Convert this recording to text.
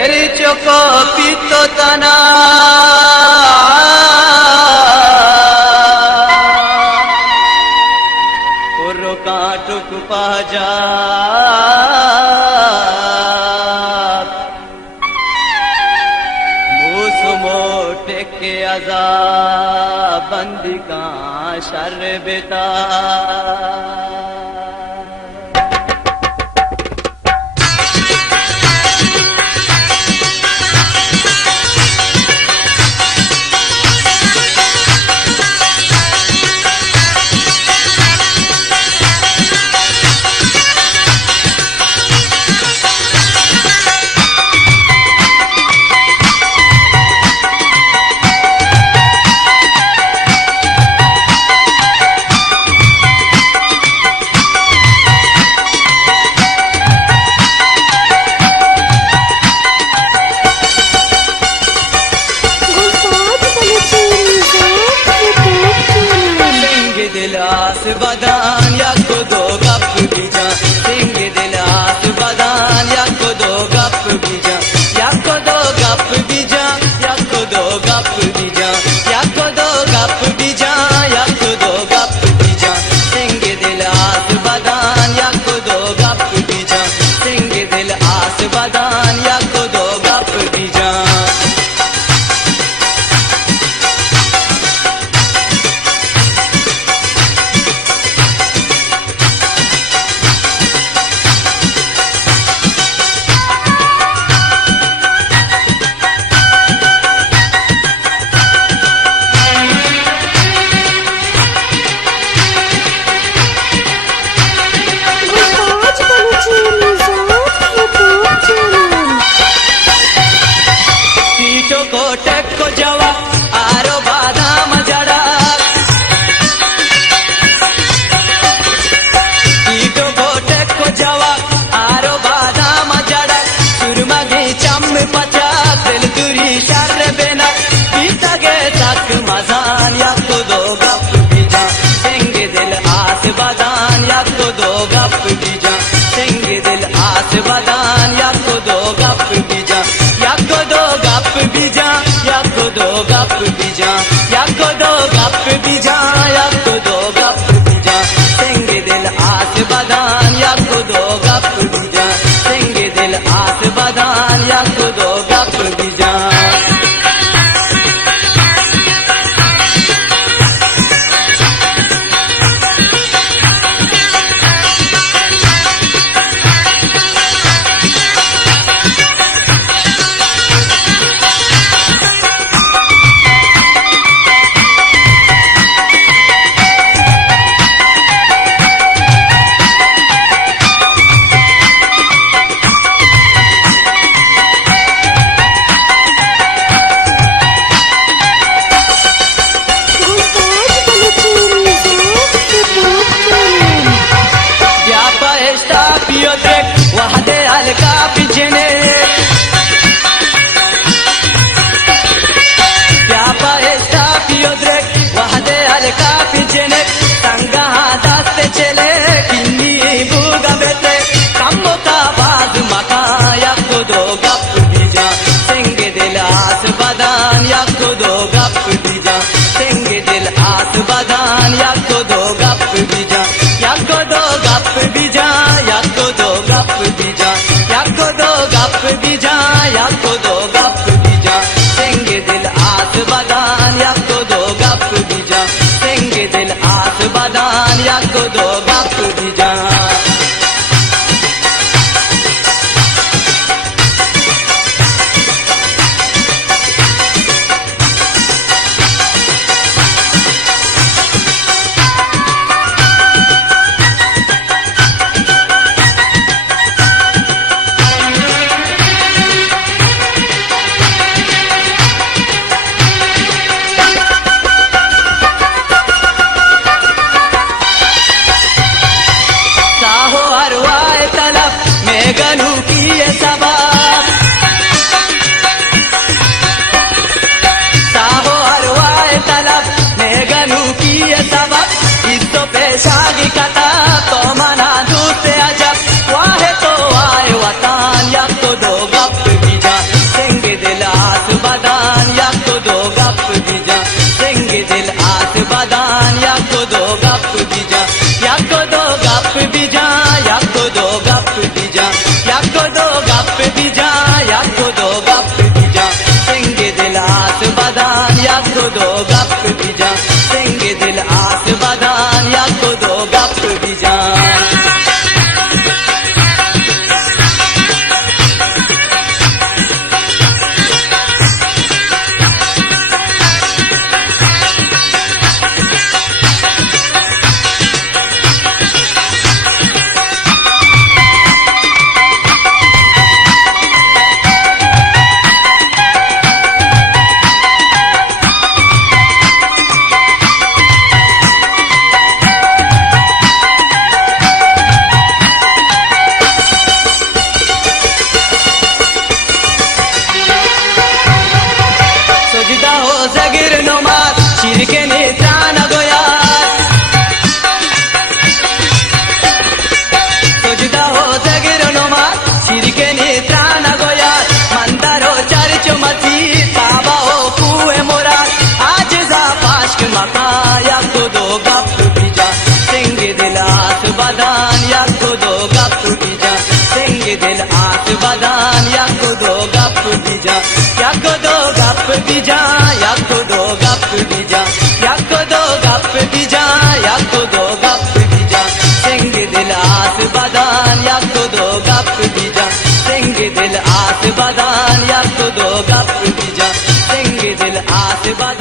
तेरी चोको पीतो तना पुरो काटुक पाजा मोटे के अजा बंदी का शर बेता दिलास बदान या को दो गप बीजा सिंह दिलास बदान या को दो गप बीजा या को दो गप बीजा या को दो गप बीजा या को दो गप बीजा या को दो गप बीजा सिंह दिलास बदान या को दो गप बीजा सिंह दिलास बदान या को दो गप बीजा मजान या को दो गप बीजा सिंह दिल आस बदान या को दो गप बीजा सिंह दिल आस बदान या को दो गप बीजा या को दो गप बीजा या को दो गप बीजा या को दो गप बीजा या को दो गप बीजा सिंह दिल आस बदान या को दो गप बीजा सिंह दिल आस बदान या को दो गप बीजा बदान या को दो गप बीजा या को दो गप बीजा या को दो गप बीजा या को दो गप बीजा या को दो गप बीजा सिंह दिल आस बदान या को दो गप बीजा सिंह दिल आस बदान या को दो गप बीजा दो गप बीजा दो गप भी जा देंगे दिल आस बदान या को दो गप भी जा जगीर नमाज शिर के नेत्रान गोयार सजदा हो जगीर नमाज शिर के नेत्रान गोयार मंदारो चर्च मची ताबा हो कुए मोरा आज जा पाश के मका या को दो गप बीजा देंगे दिल आस बदान या को दो गप बीजा देंगे दिल आस बदान या को दो गप बीजा या को दो गप बीजा या को दो गप बीजा या को दो गप बीजा या को दो गप बीजा देंगे दिल आस बदान या को दो गप बीजा देंगे दिल आस बदान या को दो गप बीजा देंगे दिल आस बदान